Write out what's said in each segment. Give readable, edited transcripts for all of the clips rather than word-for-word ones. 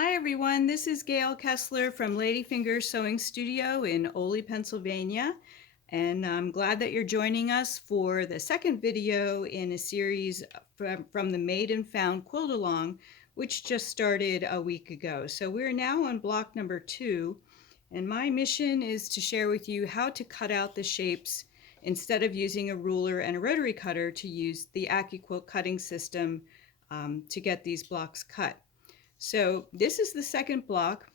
Hi everyone, this is Gail Kessler from Ladyfinger Sewing Studio in Ole, Pennsylvania, and I'm glad that you're joining us for the second video in a series from the Made and Found Quilt Along, which just started a week ago. So we're now on block number 2, and my mission is to share with you how to cut out the shapes instead of using a ruler and a rotary cutter, to use the Accuquilt cutting system to get these blocks cut. So this is the second block.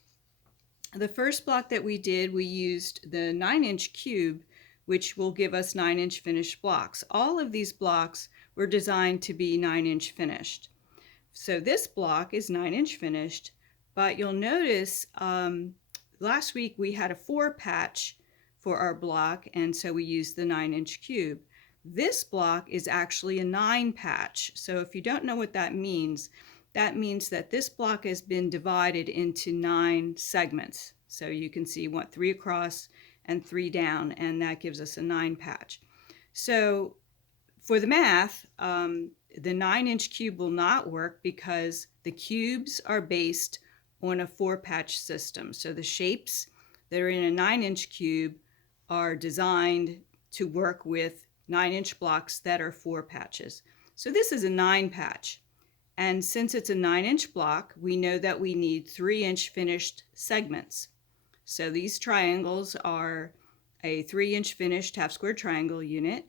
The first block that we did, we used the 9-inch cube, which will give us 9-inch finished blocks. All of these blocks were designed to be 9-inch finished. So this block is 9-inch finished, but you'll notice last week we had a 4 patch for our block, and so we used the 9-inch cube. This block is actually a 9 patch. So if you don't know what that means that this block has been divided into 9 segments. So you can see 3 across and 3 down, and that gives us a 9 patch. So for the math, the 9-inch cube will not work because the cubes are based on a 4-patch system. So the shapes that are in a 9-inch cube are designed to work with 9-inch blocks that are 4 patches. So this is a 9 patch. And since it's a 9-inch block, we know that we need 3-inch finished segments. So these triangles are a 3-inch finished half square triangle unit,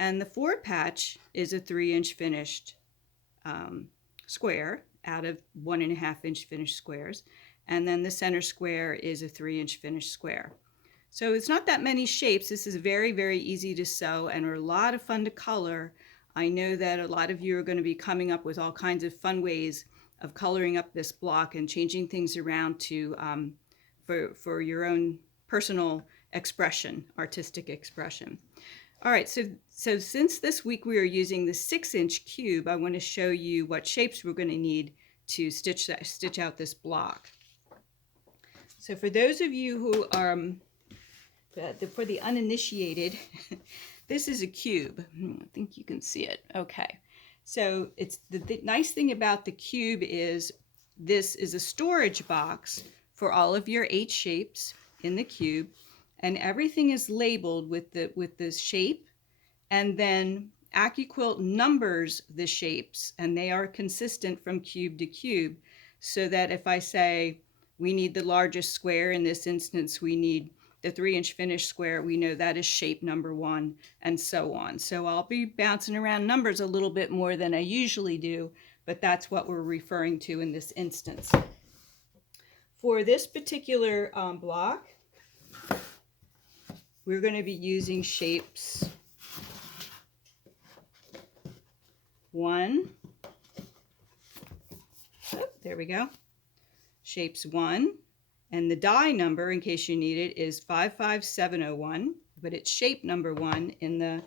and the 4 patch is a 3-inch finished square out of 1.5-inch finished squares, and then the center square is a 3-inch finished square. So it's not that many shapes. This is very, very easy to sew and are a lot of fun to color. I know that a lot of you are going to be coming up with all kinds of fun ways of coloring up this block and changing things around to for your own personal expression, artistic expression. All right, so since this week we are using the 6-inch cube, I want to show you what shapes we're going to need to stitch out this block. So for those of you who are for the uninitiated, this is a cube. I think you can see it. Okay. So it's the nice thing about the cube is this is a storage box for all of your 8 shapes in the cube, and everything is labeled with the shape, and then Accuquilt numbers the shapes, and they are consistent from cube to cube, so that if I say we need the largest square, in this instance we need the 3-inch finished square, we know that is shape number 1, and so on. So I'll be bouncing around numbers a little bit more than I usually do, but that's what we're referring to in this instance. For this particular block, we're going to be using shapes 1. Oh, there we go. Shapes 1. And the die number, in case you need it, is 55701, but it's shape number 1 in the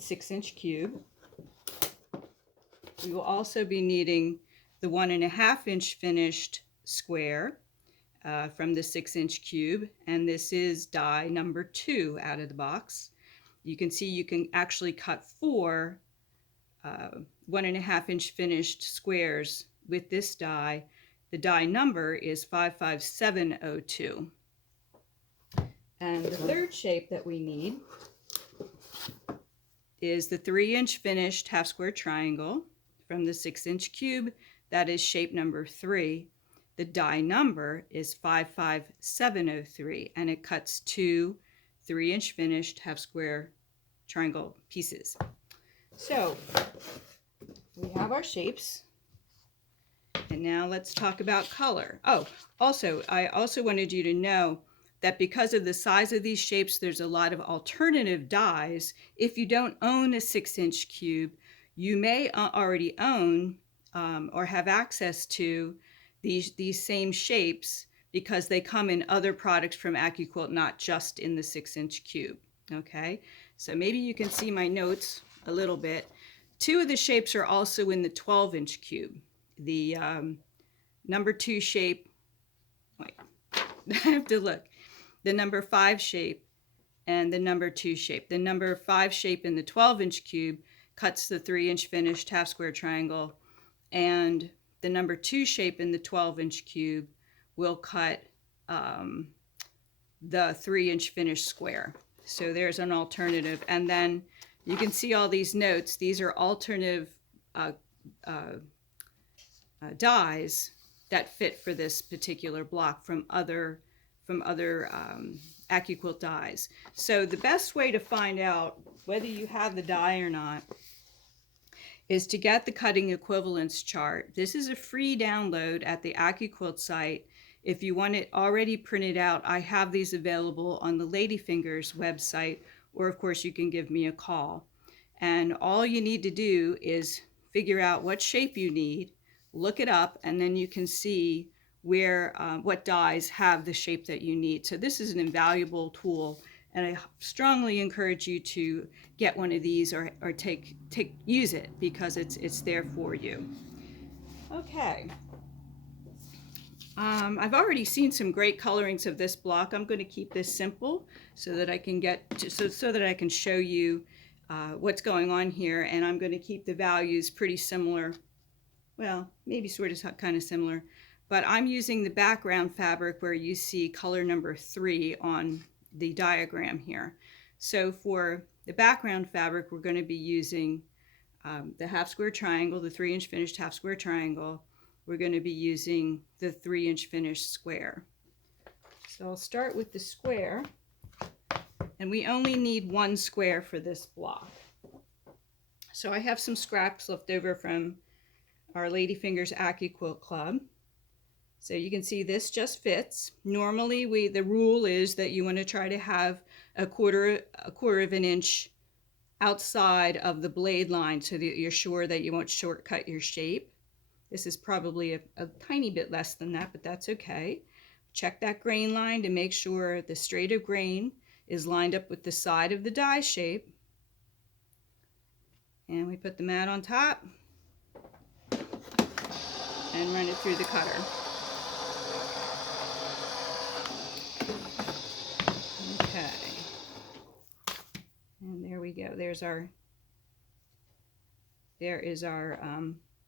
6-inch cube. We will also be needing the 1.5-inch finished square from the 6-inch cube, and this is die number 2 out of the box. You can see you can actually cut 4 1.5-inch finished squares with this die. The die number is 55702. And the third shape that we need is the 3-inch finished half square triangle from the 6-inch cube. That is shape number 3. The die number is 55703, and it cuts 2 3-inch finished half square triangle pieces. So we have our shapes. And now let's talk about color. Oh, I also wanted you to know that because of the size of these shapes, there's a lot of alternative dies. If you don't own a 6-inch cube, you may already own or have access to these same shapes, because they come in other products from Accuquilt, not just in the 6-inch cube. Okay, so maybe you can see my notes a little bit. 2 of the shapes are also in the 12-inch cube. The number 2 shape, wait, I have to look, the number 5 shape and the number 2 shape. The number 5 shape in the 12-inch cube cuts the 3-inch finished half square triangle, and the number 2 shape in the 12-inch cube, we'll cut the 3-inch finished square. So there's an alternative. And then you can see all these notes. These are alternative dies that fit for this particular block from other Accuquilt dies. So the best way to find out whether you have the die or not is to get the cutting equivalence chart. This is a free download at the Accuquilt site. If you want it already printed out, I have these available on the Ladyfingers website, or of course you can give me a call. And all you need to do is figure out what shape you need, look it up, and then you can see where what dies have the shape that you need. So this is an invaluable tool, and I strongly encourage you to get one of these or use it, because it's there for you. Okay. I've already seen some great colorings of this block. I'm going to keep this simple so that I can so that I can show you what's going on here, and I'm going to keep the values pretty similar. Well, maybe sort of kind of similar, but I'm using the background fabric where you see color number 3 on the diagram here. So for the background fabric, we're going to be using the half square triangle, the 3-inch finished half square triangle. We're going to be using the 3-inch finished square. So I'll start with the square, and we only need 1 square for this block. So I have some scraps left over from our Ladyfingers Accuquilt Club. So you can see this just fits. Normally the rule is that you want to try to have a quarter of an inch outside of the blade line so that you're sure that you won't shortcut your shape. This is probably a tiny bit less than that, but that's okay. Check that grain line to make sure the straight of grain is lined up with the side of the die shape. And we put the mat on top and run it through the cutter. Okay. And there we go. There is our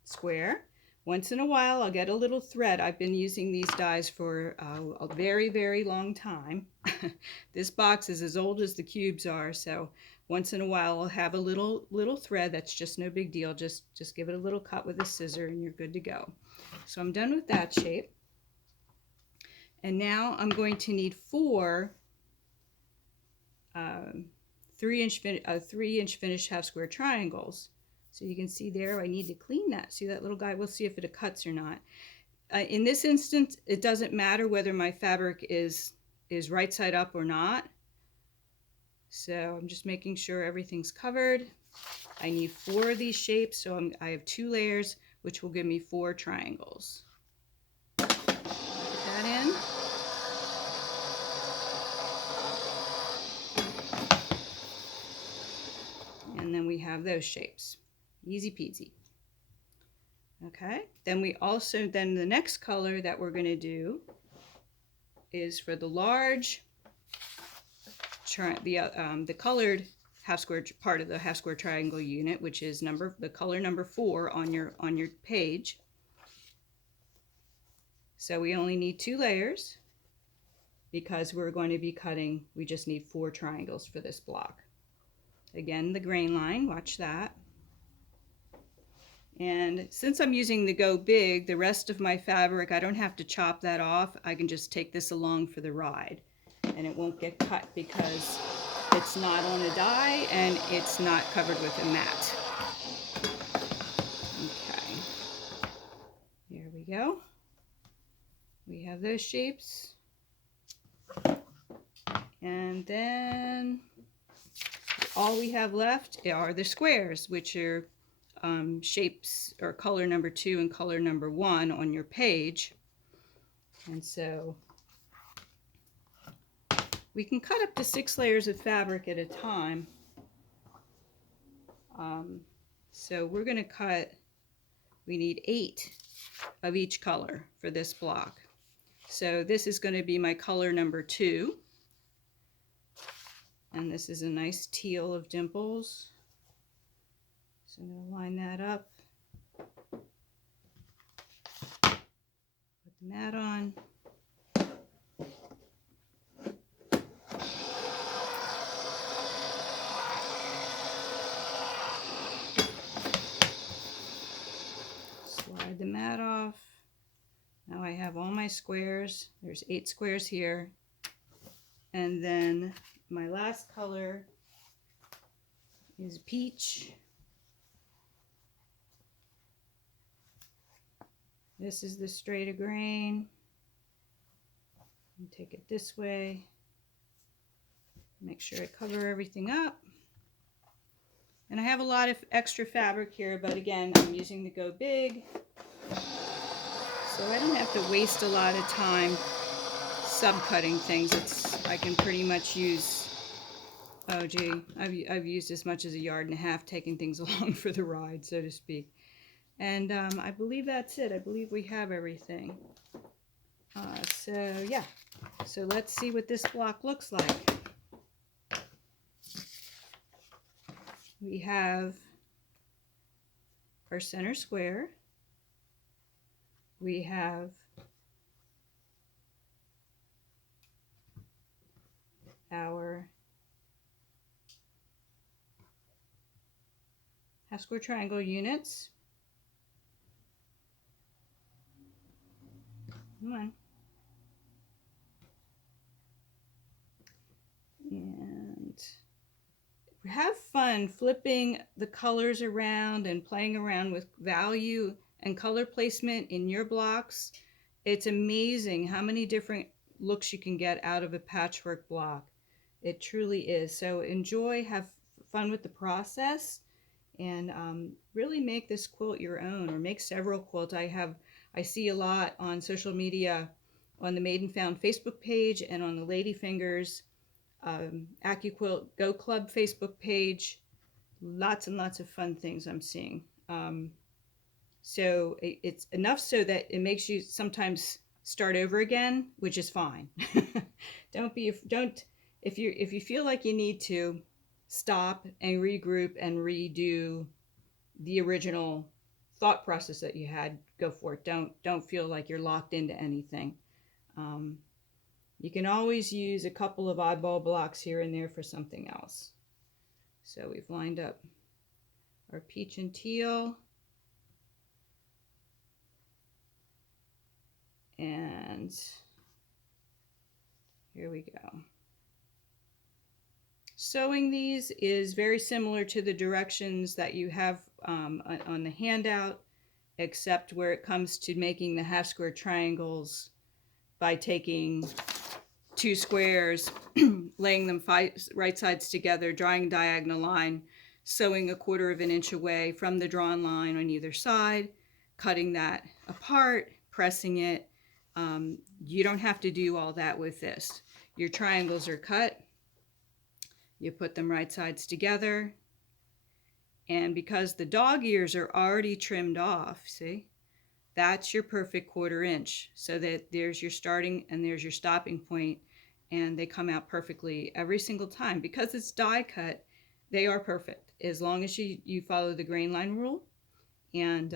square. Once in a while, I'll get a little thread. I've been using these dies for a very, very long time. This box is as old as the cubes are, so once in a while I'll have a little thread. That's just no big deal. Just give it a little cut with a scissor and you're good to go. So I'm done with that shape. And now I'm going to need 4 3-inch finished half square triangles. So you can see there, I need to clean that. See that little guy? We'll see if it cuts or not. In this instance, it doesn't matter whether my fabric is right side up or not. So I'm just making sure everything's covered. I need 4 of these shapes, so I have 2 layers, which will give me 4 triangles. Put that in. And then we have those shapes. Easy peasy. Okay, then the next color that we're going to do is for the large, the colored half square part of the half square triangle unit, which is the color number 4 on your page. So we only need 2 layers because we're going to be cutting, we just need 4 triangles for this block. Again, the grain line, watch that. And since I'm using the Go Big, the rest of my fabric, I don't have to chop that off. I can just take this along for the ride, and it won't get cut because it's not on a die and it's not covered with a mat. Okay, there we go. We have those shapes. And then all we have left are the squares, which are shapes or color number 2 and color number 1 on your page. And so we can cut up to 6 layers of fabric at a time. So we're going to we need 8 of each color for this block. So this is going to be my color number 2. And this is a nice teal of dimples. So I'm going to line that up. mat on. Slide the mat off. Now I have all my squares. There's 8 squares here. And then my last color is peach. This is the straight of grain. Take it this way. Make sure I cover everything up. And I have a lot of extra fabric here, but again, I'm using the Go Big. So I don't have to waste a lot of time subcutting things. I can pretty much use, oh gee, I've used as much as 1.5 yards, taking things along for the ride, so to speak. And I believe that's it. I believe we have everything. So yeah, so let's see what this block looks like. We have our center square. We have our half square triangle units. Come on. And have fun flipping the colors around and playing around with value and color placement in your blocks. It's amazing how many different looks you can get out of a patchwork block. It truly is. So enjoy, have fun with the process, and really make this quilt your own, or make several quilts. I see a lot on social media, on the Made and Found Facebook page and on the Ladyfingers Accuquilt Go Club Facebook page. Lots and lots of fun things I'm seeing. So it's enough so that it makes you sometimes start over again, which is fine. If you feel like you need to, stop and regroup and redo the original thought process that you had. Go for it. Don't feel like you're locked into anything. You can always use a couple of oddball blocks here and there for something else. So we've lined up our peach and teal. And here we go. Sewing these is very similar to the directions that you have on the handout, except where it comes to making the half square triangles by taking 2 squares, laying them right sides together, drawing a diagonal line, sewing 1/4 inch away from the drawn line on either side, cutting that apart, pressing it. You don't have to do all that with this. Your triangles are cut. You put them right sides together. And because the dog ears are already trimmed off, see? That's your perfect 1/4 inch. So that there's your starting and there's your stopping point, and they come out perfectly every single time. Because it's die cut, they are perfect as long as you follow the grain line rule, and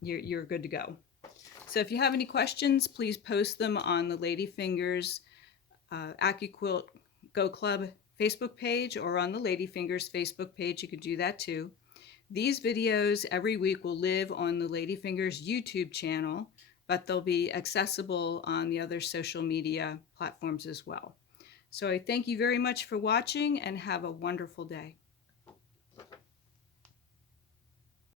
you're good to go. So if you have any questions, please post them on the Ladyfingers Accuquilt Go Club Facebook page, or on the Ladyfingers Facebook page. You could do that too. These videos every week will live on the Ladyfingers YouTube channel, but they'll be accessible on the other social media platforms as well. So I thank you very much for watching, and have a wonderful day.